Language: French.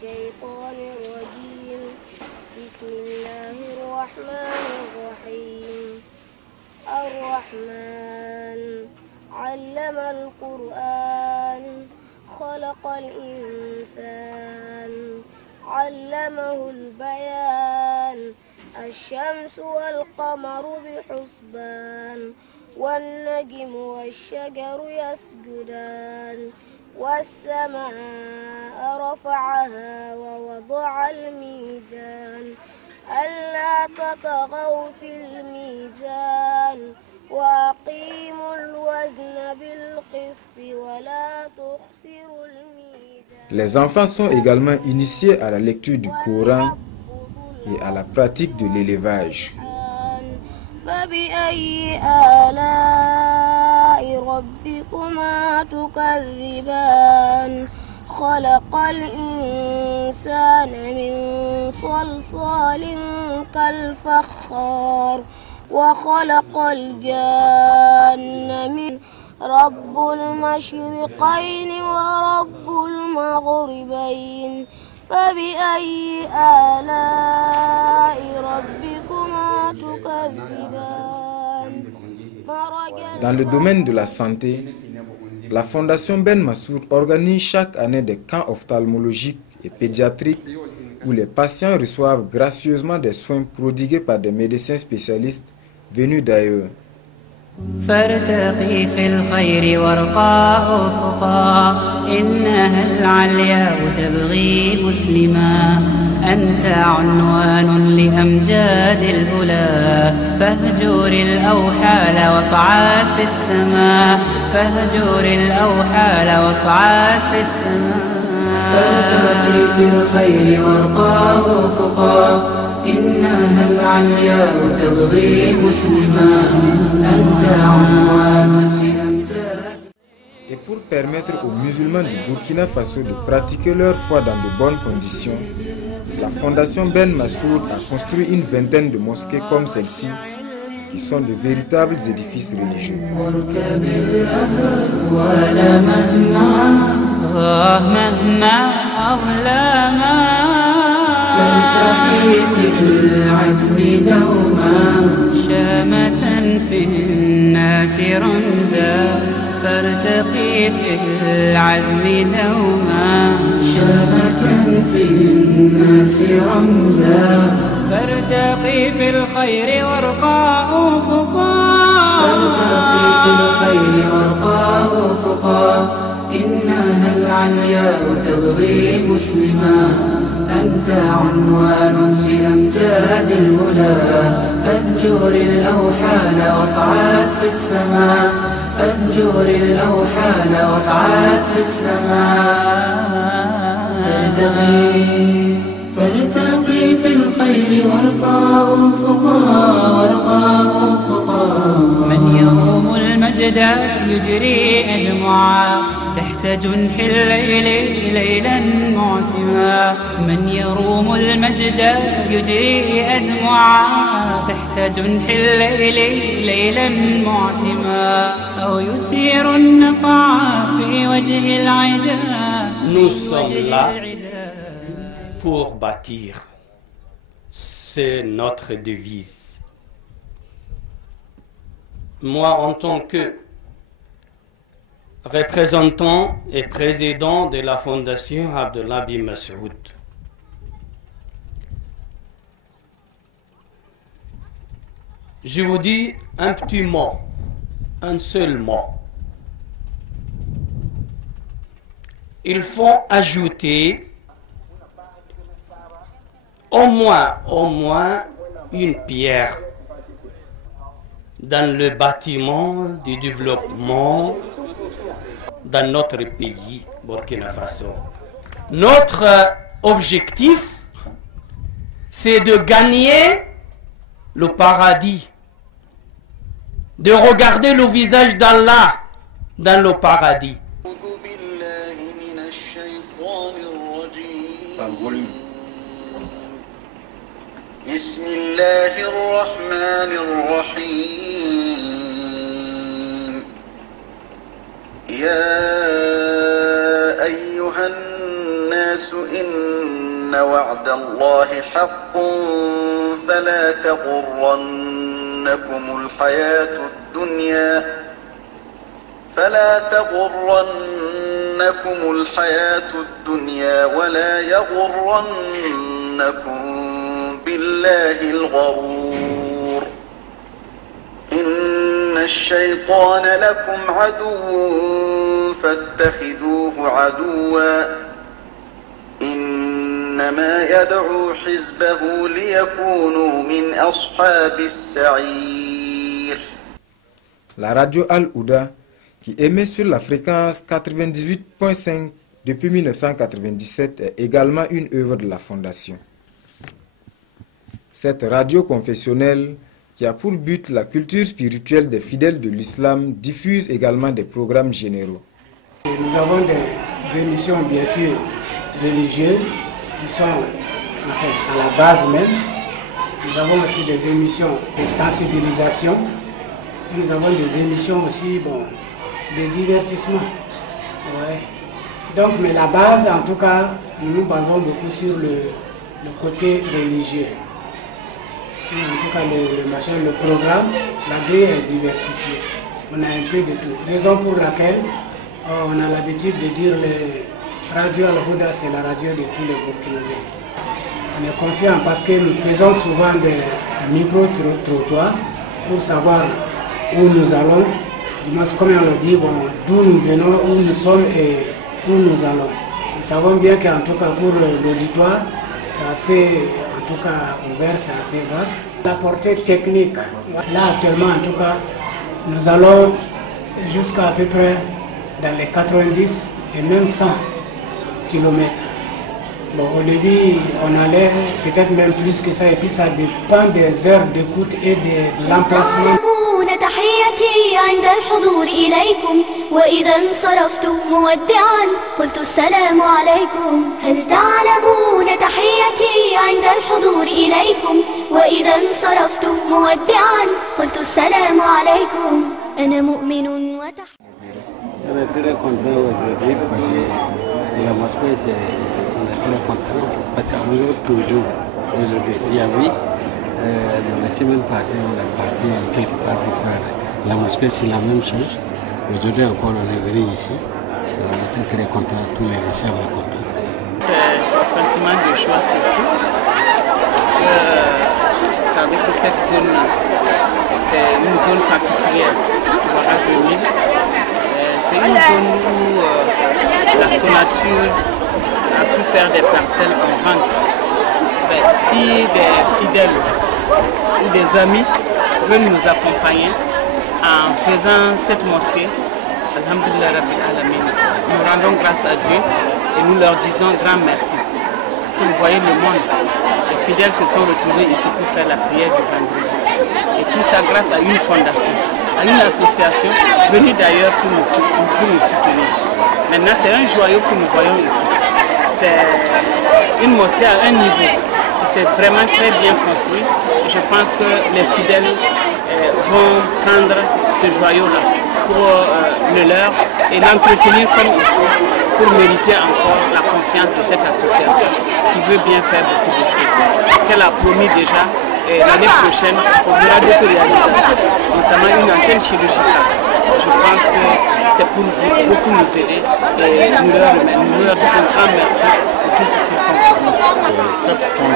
الشيطان الرجيم بسم الله الرحمن الرحيم الرحمن علم القرآن خلق الإنسان علمه البيان الشمس والقمر بحسبان والنجم والشجر يسجدان والسماء رفعها ووضع الميزان ألا تطغوا في الميزان وأقيموا الوزن بالقسط ولا تخسروا الميزان. Les enfants sont également initiés à la lecture du Coran et à la pratique de l'élevage. فبأي آلاء ربكما تكذبان خلق الإنسان من صلصال كالفخار وخلق الجان من رب المشرقين ورب المغربين فبأي آلاء ربكما تكذبان. Dans le domaine de la santé, la Fondation Ben Massour organise chaque année des camps ophtalmologiques et pédiatriques où les patients reçoivent gracieusement des soins prodigués par des médecins spécialistes venus d'ailleurs. فارتقي في الخير وارقى أفقا إنها العلياء تبغي مسلما أنت عنوان لأمجاد الأولى فاهجر الأوحال واصعد في السماء فاهجر الأوحال واصعد في السماء فارتقي في الخير وارقى أفقا إنها العلياء تبغي مسلما أنت عنوان لأمجاد. Et pour permettre aux musulmans du Burkina Faso de pratiquer leur foi dans de bonnes conditions, la Fondation Ben Massour a construit une vingtaine de mosquées comme celle-ci, qui sont de véritables édifices religieux. فارتقي في العزم دوما شامة في الناس رمزا فارتقي في العزم دوما شامة في الناس رمزا فارتقي في الخير وارقى أفقا فارتقي في الخير وارقى أفقا إنها العلياء تبغي مسلما أنت عنوان لأمجاد الهدى فاهجر الأوحال واصعد في السماء فاهجر الأوحال واصعد في السماء فارتقي في الخير وارقى أفقا من يروم المجد يجري أدمعا تحت جنح الليل ليلا معتما من يروم المجد يجري أدمعا تحت جنح الليل ليلا معتما أو يثير النقع في وجه العدا. Nous sommes là pour bâtir. C'est notre devise. Moi, en tant que représentant et président de la Fondation Abdullah bin Massoud, je vous dis un petit mot, un seul mot. Il faut ajouter au moins une pierre dans le bâtiment du développement dans notre pays, Burkina Faso. Notre objectif, c'est de gagner le paradis, de regarder le visage d'Allah dans le paradis. بسم الله الرحمن الرحيم يا أيها الناس إن وعد الله حق فلا تغرنكم الحياة الدنيا ولا يغرنكم بالله الغرور إن الشيطان لكم عدو فاتخذوه عدوا إنما يدعو حزبه ليكونوا من أصحاب السعير. La radio Al-Ouda, qui émet sur la fréquence 98.5 depuis 1997, est également une œuvre de la Fondation. Cette radio confessionnelle, qui a pour but la culture spirituelle des fidèles de l'islam, diffuse également des programmes généraux. Nous avons des émissions bien sûr religieuses qui sont à la base même. Nous avons aussi des émissions de sensibilisation. Et nous avons des émissions aussi de divertissement. Ouais. Donc, mais la base, en tout cas, nous basons beaucoup sur le côté religieux. En tout cas, le programme, la grille est diversifiée. On a un peu de tout. Raison pour laquelle on a l'habitude de dire que Radio Al-Ouda, c'est la radio de tous les Burkinabés. On est confiant parce que nous faisons souvent des micro-trottoirs pour savoir où nous allons, comme on le dit, d'où nous venons, où nous sommes et où nous allons. Nous savons bien qu'en tout cas pour l'auditoire, c'est assez, en tout cas ouvert, c'est assez vaste. La portée technique, là actuellement en tout cas, nous allons jusqu'à peu près dans les 90 et même 100 kilomètres. Bon, au début, on allait peut-être même plus que ça, et puis ça dépend des heures d'écoute et de l'emplacement. تحيتي عند الحضور إليكم وإذا انصرفت مودعا قلت السلام عليكم هل تعلمون تحيتي عند الحضور إليكم وإذا انصرفت مودعا قلت السلام عليكم أنا مؤمن وتحية. On est très content aujourd'hui parce que la mosquée, on est très content parce qu'on est toujours aujourd'hui. Il y a oui, la semaine passée, on est parti quelque part pour faire la mosquée, c'est la même chose. Aujourd'hui encore, on est venu ici. On était très contents, tous les lycéens sont contents. C'est un sentiment de joie surtout parce que vous savez que cette zone, c'est une zone particulière. C'est une zone où la Sonature a pu faire des parcelles en vente. Mais si des fidèles ou des amis veulent nous accompagner en faisant cette mosquée, Alhamdulillah Rabbil Alamin, nous rendons grâce à Dieu et nous leur disons grand merci. Parce que vous voyez le monde, les fidèles se sont retrouvés ici pour faire la prière du vendredi. Et tout ça grâce à une fondation, à une association venue d'ailleurs pour nous soutenir. Maintenant c'est un joyau que nous voyons ici. C'est une mosquée à un niveau. C'est vraiment très bien construit. Je pense que les fidèles vont prendre ce joyau-là pour le leur et l'entretenir comme il faut pour mériter encore la confiance de cette association qui veut bien faire beaucoup de choses. Parce qu'elle a promis déjà l'année prochaine, on verra d'autres réalisations, notamment une antenne chirurgicale. Je pense que c'est pour beaucoup nous aider et nous leur disons un grand merci pour tout ce qu'ils font.